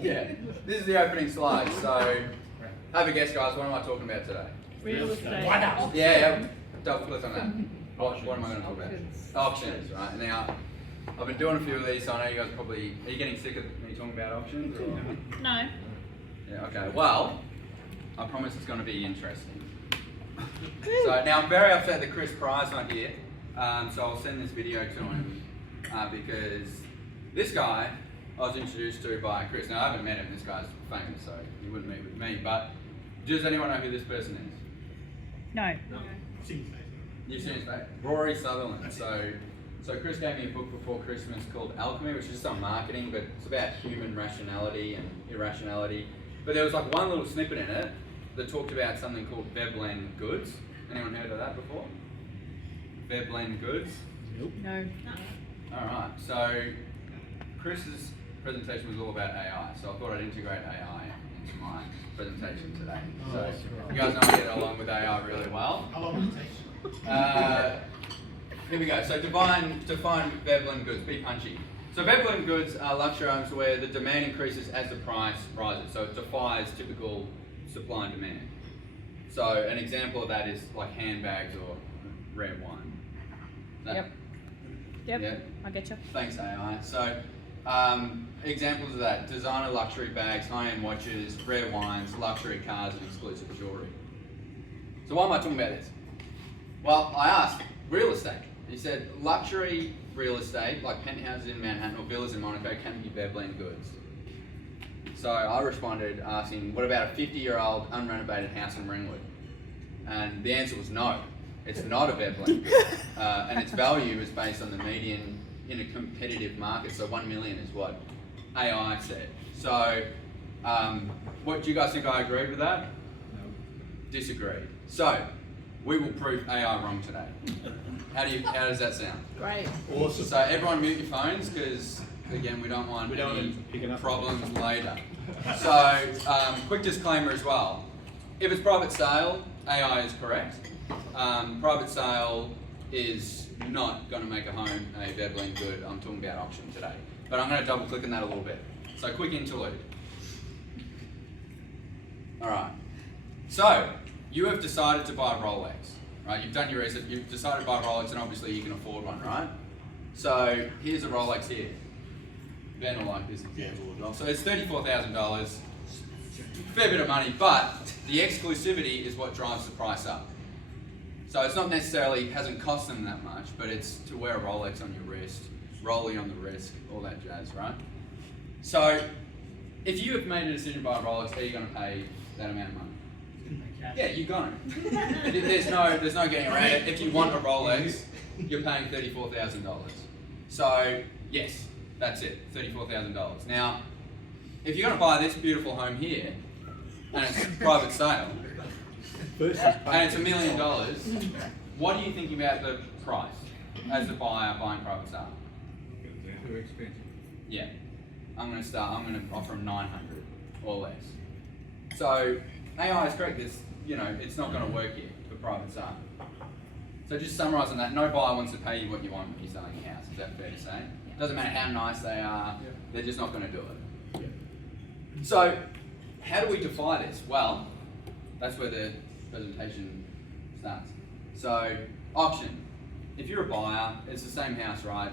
Yeah, this is the opening slide. So, have a guess, guys. What am I talking about today? Real estate. Yeah, double click on that. What am I going to talk about? Auctions, right? Now, I've been doing a few of these, so I know you guys probably... Are you getting sick of me talking about auctions? Or? No. Yeah, okay. Well, I promise it's going to be interesting. So, now I'm very upset that Chris Pry's not here, so I'll send this video to him because this guy I was introduced to by Chris. Now, I haven't met him. This guy's famous, so he wouldn't meet with me, but does anyone know who this person is? No. You've seen his face? Rory Sutherland. So Chris gave me a book before Christmas called Alchemy, which is just on marketing, but it's about human rationality and irrationality. But there was like one little snippet in it that talked about something called Veblen goods. Anyone heard of that before? Veblen goods? Nope. No. Alright, so Chris's presentation was all about AI, so I thought I'd integrate AI into my presentation today. So you guys know I get along with AI really well. How long will it take? Here we go. So define Veblen goods. Be punchy. So Veblen goods are luxury items where the demand increases as the price rises. So it defies typical supply and demand. So an example of that is like handbags or red wine. Yep. Yeah. I get you. Thanks AI. So examples of that: designer luxury bags, high-end watches, rare wines, luxury cars, and exclusive jewelry. So why am I talking about this? Well, I asked real estate. He said luxury real estate, like penthouses in Manhattan or villas in Monaco, can be Veblen goods. So I responded asking, what about a 50-year-old unrenovated house in Ringwood? And the answer was no. It's not a Veblen good. And its value is based on the median in a competitive market. So 1 million is what AI said. So what do you guys think? I agreed with that? No. Disagreed. So we will prove AI wrong today. How does that sound? Great. Awesome. So everyone mute your phones because again we don't want any picking up problems later. So quick disclaimer as well. If it's private sale, AI is correct. Private sale is not going to make a home a Veblen good. I'm talking about auction today. But I'm going to double click on that a little bit. So quick interlude. Alright. So you have decided to buy a Rolex. Right? You've done your research, you've decided to buy a Rolex and obviously you can afford one, right? So here's a Rolex here. Ben will like this example as well. So it's $34,000. Fair bit of money, but the exclusivity is what drives the price up. So it's not necessarily, hasn't cost them that much, but it's to wear a Rolex on your wrist, rolling on the wrist, all that jazz, right? So if you have made a decision to buy a Rolex, are you going to pay that amount of money? Yeah, you're going to. There's no getting around it. If you want a Rolex, you're paying $34,000. So yes, that's it, $34,000. Now, if you're going to buy this beautiful home here, and it's private sale, and it's $1 million, what are you thinking about the price as the buyer buying private sale? Too expensive. Yeah, I'm going to offer them 900 or less. So AI is correct. It's not going to work here for private sale. So just summarising that, no buyer wants to pay you what you want when you're selling a house. Is that fair to say? Doesn't matter how nice they are, they're just not going to do it. So how do we defy this? Well, that's where the presentation starts. So auction. If you're a buyer, it's the same house, right?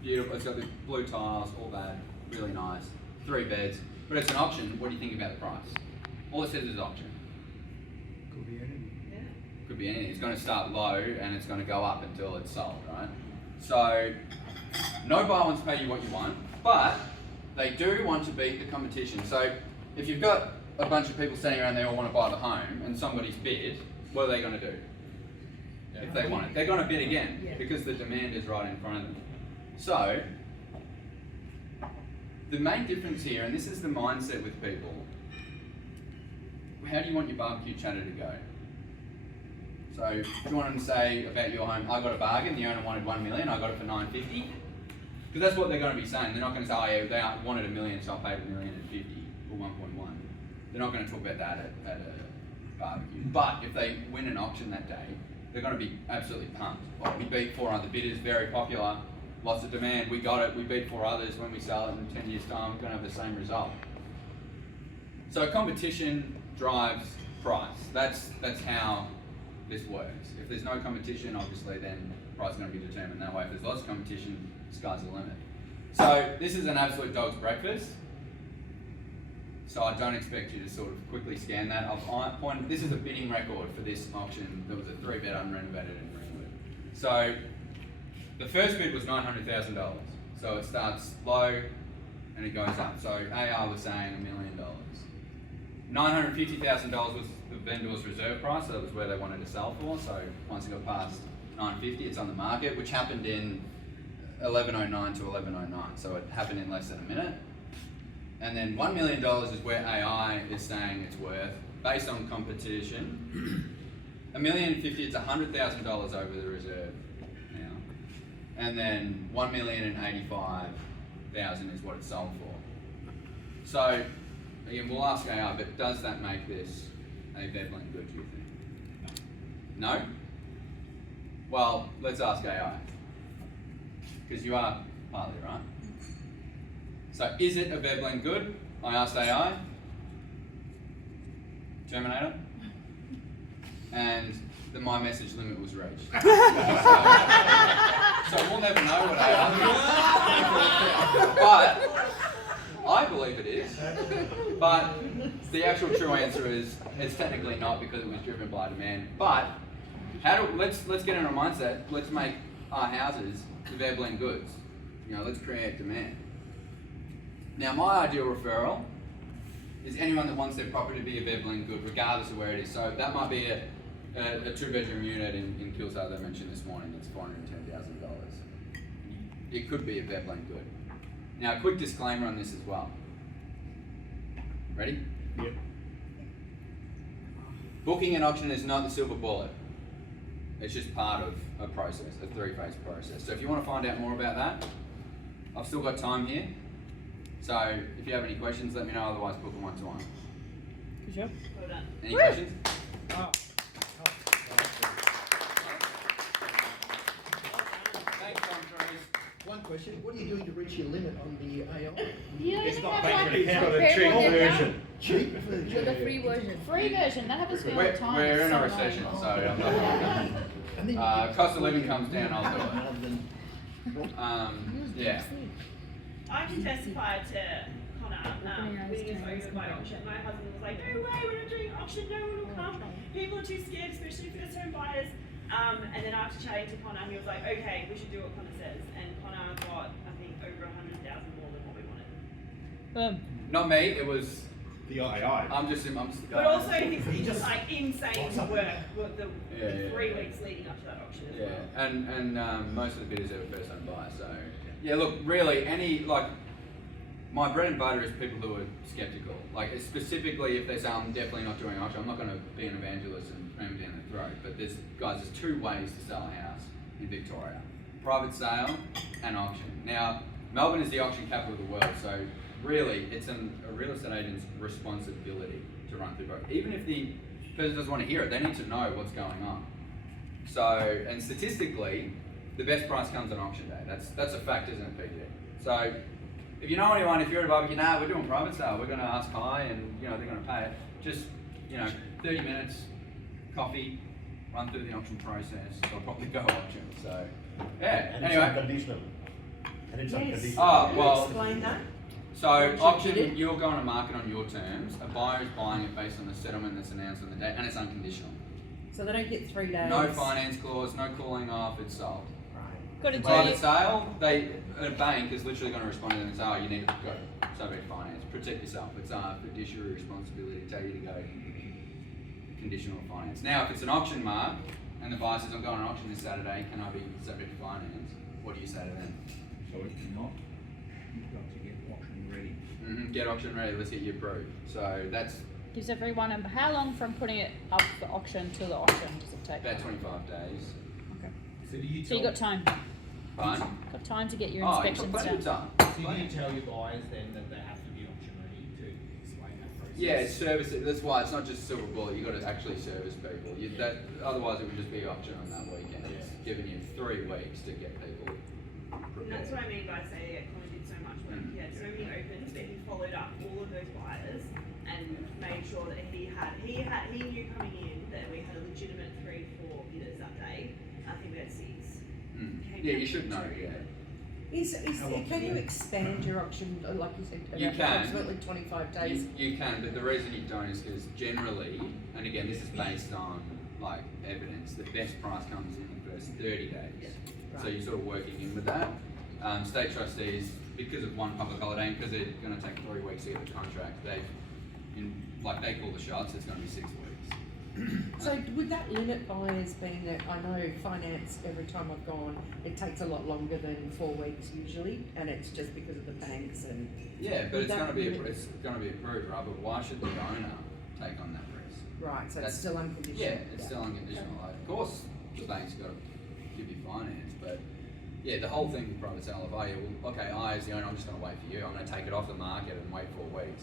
Beautiful. It's got the blue tiles, all that, really nice. 3 beds. But it's an auction. What do you think about the price? All it says is auction. Could be anything. Could be anything. It's going to start low and it's going to go up until it's sold, right? So no buyer wants to pay you what you want, but they do want to beat the competition. So if you've got a bunch of people standing around there all want to buy the home and somebody's bid, what are they going to do? If they want it, they're going to bid again because the demand is right in front of them. So the main difference here, and this is the mindset with people, how do you want your barbecue chatter to go? So if you want them to say about your home, I got a bargain, the owner wanted 1 million, I got it for 950. Because that's what they're going to be saying. They're not going to say, oh yeah, they wanted 1 million, so I paid 1 million at 50 or 1.1. They're not going to talk about that at a barbecue. But if they win an auction that day, they're going to be absolutely pumped. Like, we beat 4 other bidders, very popular, lots of demand, we got it, we beat 4 others, when we sell it in 10 years time, we're going to have the same result. So competition drives price. That's how this works. If there's no competition, obviously, then price is going to be determined that way. If there's lots of competition, sky's the limit. So this is an absolute dog's breakfast. So I don't expect you to sort of quickly scan that. This is a bidding record for this auction. There was a 3-bed unrenovated in Greenwood. So the first bid was $900,000. So it starts low and it goes up. So AR was saying $1 million. $950,000 was the vendor's reserve price, so that was where they wanted to sell for. So once it got past $950, it's on the market, which happened in 1109 to 1109. So it happened in less than a minute. And then $1 million is where AI is saying it's worth, based on competition. $1,050,000, it's $100,000 over the reserve now. And then $1,085,000 is what it's sold for. So, again, we'll ask AI, but does that make this a Veblen good, do you think? No? Well, let's ask AI. Because you are partly right. So, is it a Veblen good? I asked AI. Terminator. And the my message limit was reached. So we'll never know what AI is. But I believe it is. But the actual true answer is it's technically not, because it was driven by demand. But let's get in a mindset. Let's make our houses the Veblen goods. Let's create demand. Now, my ideal referral is anyone that wants their property to be a Veblen good, regardless of where it is. So that might be a 2-bedroom unit in Kilside that I mentioned this morning that's $410,000. It could be a Veblen good. Now, a quick disclaimer on this as well. Ready? Yep. Booking an auction is not the silver bullet. It's just part of a process, a 3-phase process. So if you want to find out more about that, I've still got time here. So if you have any questions, let me know. Otherwise, book a one-to-one. Good job. Well done. Any questions? Oh. Thanks, Tom Cruise. One question, what are you doing to reach your limit on the AI? You don't It's even not have bank like account. It's got a prepare cheap one account. version. Cheap version. With the free version. Free version, that happens to me all the time. We're in It's a so recession, annoying. so I'm not. And then you Cost of living comes down, I'll do it. rather than Yeah. I can testify to Connor winning his home by auction. My husband was like, no way, we're not doing auction, no one will come. People are too scared, especially first home buyers. And then after chatting to Connor, he was like, okay, we should do what Connor says. And Connor got, I think, over 100,000 more than what we wanted. Not me, it was. The AI. I'm just. But also, he's just like insane work with the Yeah. 3 weeks leading up to that auction as well. Yeah, and most of the bidders are first home buyers. So yeah, look, really, my bread and butter is people who are skeptical. Like specifically, if they say I'm definitely not doing auction, I'm not going to be an evangelist and ram down their throat. But there's 2 ways to sell a house in Victoria: private sale and auction. Now, Melbourne is the auction capital of the world, so really, it's a real estate agent's responsibility to run through both. Even if the person doesn't want to hear it, they need to know what's going on. So, and statistically, the best price comes on auction day. That's a fact, isn't it, PJ? So, if you know anyone, if you're at a barbecue, we're doing private sale, we're going to ask high and, they're going to pay it. Just, 30 minutes, coffee, run through the auction process, they'll probably go auction. So, yeah, And anyway. it's unconditional. And it's unconditional. Oh, well. Explain that. So auction, you'll go on a market on your terms. A buyer is buying it based on the settlement that's announced on the date, and it's unconditional. So they don't get 3 days. No finance clause, no cooling off. It's sold. Right. Got to do Private it. sale, a bank is literally going to respond to them and say, you need to go subject to finance. Protect yourself. It's a fiduciary responsibility to tell you to go conditional finance. Now, if it's an auction mark and the buyer says, I'm going on auction this Saturday, can I be subject to finance? What do you say to them? So if you're not, you've got to get auction ready. Get auction ready. Let's get you approved. So that's Gives everyone how long from putting it up for auction to the auction does it take? about 25 days. Okay. So do you So you got time. Fine. Got time to get your Oh, you've got inspections plenty of done. time. So you tell your buyers then that they have to be auction ready to explain that process? Yeah, it's service. That's why it's not just silver bullet. You got to actually service people. Otherwise, it would just be auction on that weekend. It's giving you 3 weeks to get people And that's prepared. what I mean by saying Connor did so much work. He had so many opens, but he followed up all of those buyers and and made sure that he knew coming in that we had a legitimate 3-4 bidders that day. I think we had 6. Came Yeah, down you should to know. 2. Yeah. Can you expand your auction, like you said, You can. approximately 25 days? You can, but the reason you don't is because generally, and again, this is based on like evidence, the best price comes in the first 30 days. Yeah. So Right. you're sort of working in with that. State trustees, because of one public holiday, and because they're going to take 3 weeks to get the contract, they call the shots. It's going to be 6 weeks. So would that limit buyers being that, I know finance, every time I've gone, it takes a lot longer than 4 weeks usually, and it's just because of the banks and... Yeah, but Would it's that going to be limit- it's going to be approved, right? But why should the owner take on that risk? Right, so That's- it's still unconditional? Yeah, it's still unconditional. Like, of course, the bank's got to give you finance, but yeah, the whole thing with private sale of value. Well, okay, I as the owner, I'm just going to wait for you. I'm going to take it off the market and wait 4 weeks.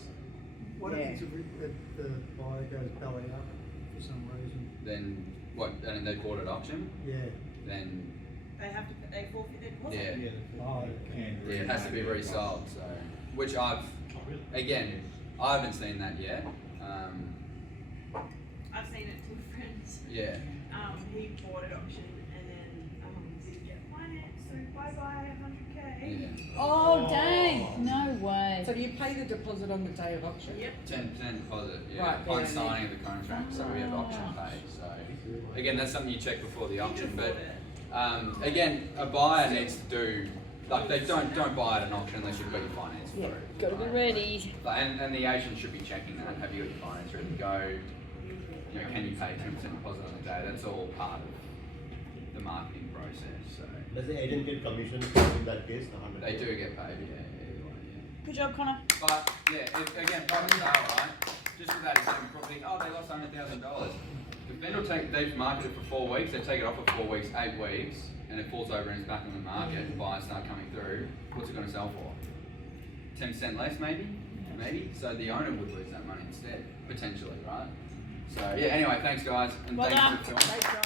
What Yeah. happens if the buyer goes belly up for some reason? Then what? And they bought at auction. Yeah. Then They have to they forfeit their deposit. yeah, Oh, it can. yeah, it has to be resold. So, which I haven't seen that yet. I've seen it to friends. Yeah. He bought at auction and then didn't get finance, so bye 100k. Yeah. Oh, dang. No way. So do you pay the deposit on the day of auction? Yep. 10% deposit, yeah, Right, on yeah, signing of the contract, so we have auction paid, so, again, that's something you check before the auction, but, again, a buyer needs to do, like, they don't buy at an auction unless you've got your finance Yeah, through. Gotta be ready. Like, and the agent should be checking that, have you got your finance ready to go, you know, can you pay 10% deposit on the day, that's all part of the marketing process, so, Does the agent get commission in that case? The 100? they do get paid, yeah. Good job, Connor. But yeah, again, private sale, right? Just with that example, property. Oh, they lost $100,000. The vendor they've marketed for 4 weeks. They take it off for 4 weeks, 8 weeks, and it falls over and it's back on the market. And buyers start coming through. What's it going to sell for? 10% less, maybe. Maybe. So the owner would lose that money instead, potentially, right? So yeah. Anyway, thanks guys, and Well thanks done. for filming. Great job.